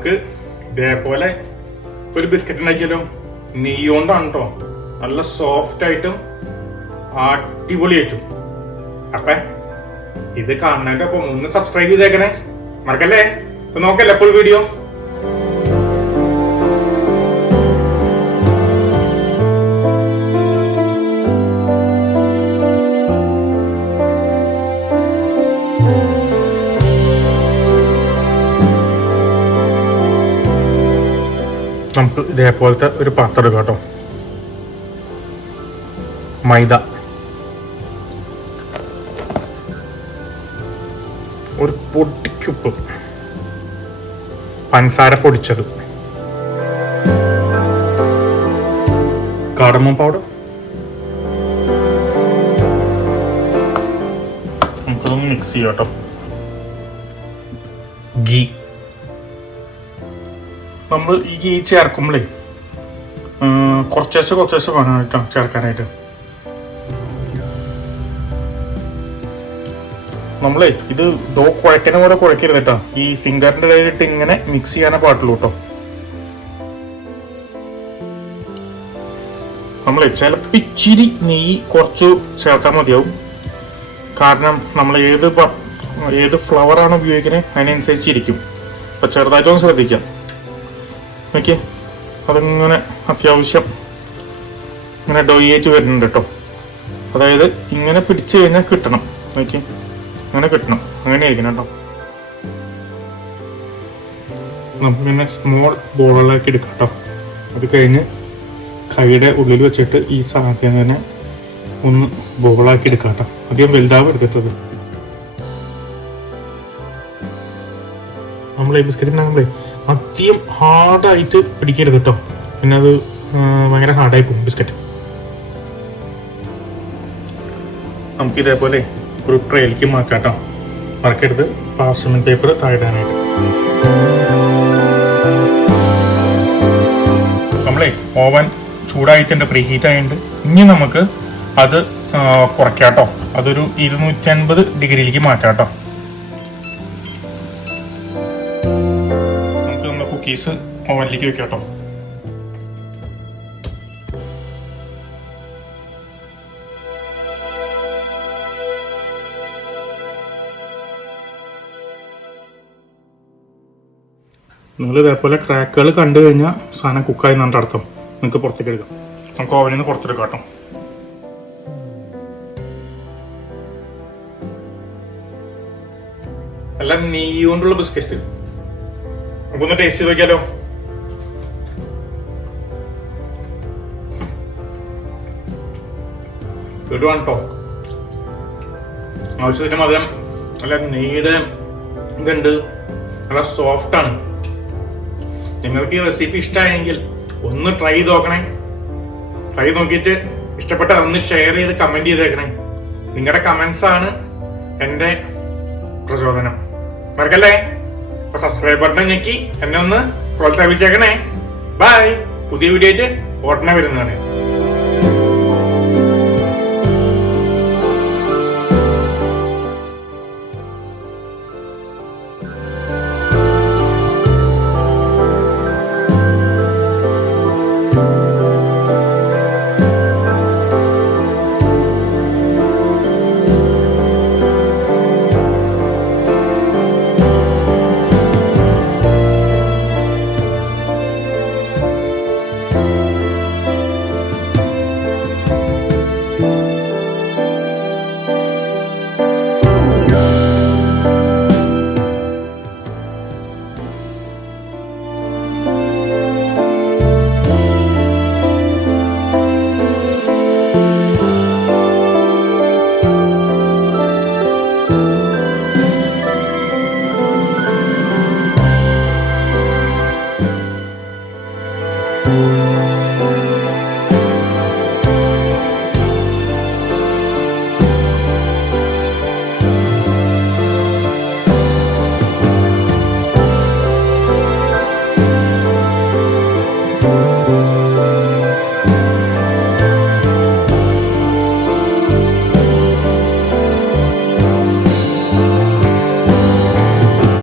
നമുക്ക് ഇതേപോലെ ഒരു ബിസ്ക്കറ്റ് ഉണ്ടാക്കിയാലോ. നെയ്യോണ്ടാണ് കേട്ടോ, നല്ല സോഫ്റ്റ് ആയിട്ടും അടിപൊളിയായിട്ടും. അപ്പൊ ഇത് കാണാനായിട്ട് അപ്പൊ ഒന്ന് സബ്സ്ക്രൈബ് ചെയ്തേക്കണേ, മറക്കല്ലേ. ഇപ്പൊ നോക്കല്ലേ ഫുൾ വീഡിയോ. നമുക്ക് ഇതേപോലത്തെ ഒരു പാത്രം എടുക്കാം കേട്ടോ. മൈദ, ഒരു പൊടിക്കുപ്പ്, പഞ്ചസാര പൊടിച്ചത്, കാർഡമം പൗഡർ, നമുക്കതൊന്ന് മിക്സ് ചെയ്യാം കേട്ടോ. ഗീ, നമ്മൾ ഈ ഗീ ചേർക്കുമ്പോഴേ കുറച്ചേശ്ശെ വേണം കേട്ടോ ചേർക്കാനായിട്ട്. നമ്മളേ ഇത് ഡോ കുഴക്കണ പോലെ കുഴക്കരുത് കേട്ടോ. ഈ ഫിംഗറിന്റെ ഇടയിലിട്ട് ഇങ്ങനെ മിക്സ് ചെയ്യാനേ പാടുള്ളൂ കേട്ടോ. നമ്മളെ ചിലപ്പോൾ ഇച്ചിരി നെയ്യ് കുറച്ച് ചേർത്താൽ മതിയാവും. കാരണം നമ്മൾ ഏത് ഫ്ലവറാണ് ഉപയോഗിക്കുന്നത് അതിനനുസരിച്ചിരിക്കും. അപ്പൊ ചെറുതായിട്ടൊന്ന് ശ്രദ്ധിക്കാം. ഓക്കെ, അതിങ്ങനെ അത്യാവശ്യം ഇങ്ങനെ ഡൊയ്യായിട്ട് വരുന്നുണ്ട് കേട്ടോ. അതായത് ഇങ്ങനെ പിടിച്ചു കഴിഞ്ഞാൽ കിട്ടണം. ഓക്കെ, അങ്ങനെ കിട്ടണം, അങ്ങനെ ആയിരിക്കണം കേട്ടോ. നമുക്ക് പിന്നെ സ്മോൾ ബോളുകളാക്കി എടുക്കാം കേട്ടോ. അത് കഴിഞ്ഞ് കൈയുടെ ഉള്ളിൽ വെച്ചിട്ട് ഈ സാധനം തന്നെ ഒന്ന് ബോളാക്കി എടുക്കാം കേട്ടോ. അധികം വലുതാവും എടുക്കത്തത്. നമ്മൾ ഈ ബിസ്ക്കറ്റ് ഉണ്ടാകുമ്പോഴേ അധികം ഹാർഡായിട്ട് പിടിക്കരുത് കേട്ടോ, പിന്നെ അത് ഭയങ്കര ഹാർഡായി പോകും ബിസ്ക്കറ്റ്. നമുക്ക് ഇതേപോലെ ഒരു ട്രേയിലേക്ക് മാറ്റാം കേട്ടോ. മറക്കരുത് പാർച്ച്മെന്റ് പേപ്പർ താഴെടാനായിട്ട്. നമ്മളെ ഓവൻ ചൂടായിട്ടുണ്ട്, പ്രീ ഹീറ്റ് ആയിട്ടുണ്ട്. ഇനി നമുക്ക് അത് കുറയ്ക്കാം കേട്ടോ. അതൊരു 250 ഡിഗ്രിയിലേക്ക് മാറ്റാം കേട്ടോ. നമുക്ക് നമ്മുടെ കുക്കീസ് ഓവനിലേക്ക് വെക്കാം കേട്ടോ. നിങ്ങൾ ഇതേപോലെ ക്രാക്കുകൾ കണ്ടു കഴിഞ്ഞാൽ സാധനം കുക്കായി നന്നിട്ട് അർത്ഥം. നിങ്ങൾക്ക് പുറത്തേക്ക് എടുക്കാം. നമുക്ക് ഓവനിൽ നിന്ന് പുറത്തെടുക്കാം കേട്ടോ. അല്ല, നെയ്യ് കൊണ്ടുള്ള ബിസ്ക്കറ്റ് നമുക്കൊന്ന് ടേസ്റ്റ് ചെയ്ത് നോക്കിയാലോ. ഇടുവാണ് കേട്ടോ. ആവശ്യത്തിന് മധുരം, അല്ല നെയ്യുടെ ഇതുണ്ട്, നല്ല സോഫ്റ്റ് ആണ്. നിങ്ങൾക്ക് ഈ റെസിപ്പി ഇഷ്ടമായെങ്കിൽ ഒന്ന് ട്രൈ ചെയ്ത് നോക്കണേ. ട്രൈ നോക്കിയിട്ട് ഇഷ്ടപ്പെട്ട ഒന്ന് ഷെയർ ചെയ്ത് കമന്റ് ചെയ്തേക്കണേ. നിങ്ങളുടെ കമന്റ്സ് ആണ് എൻ്റെ പ്രചോദനം. മറക്കല്ലേ. അപ്പൊ സബ്സ്ക്രൈബ് ബട്ടൺ ഞെക്കി എന്നെ ഒന്ന് പ്രോത്സാഹിപ്പിച്ചേക്കണേ. ബൈ. പുതിയ വീഡിയോ ആയിട്ട് ഉടനെ വരുന്നതാണ്.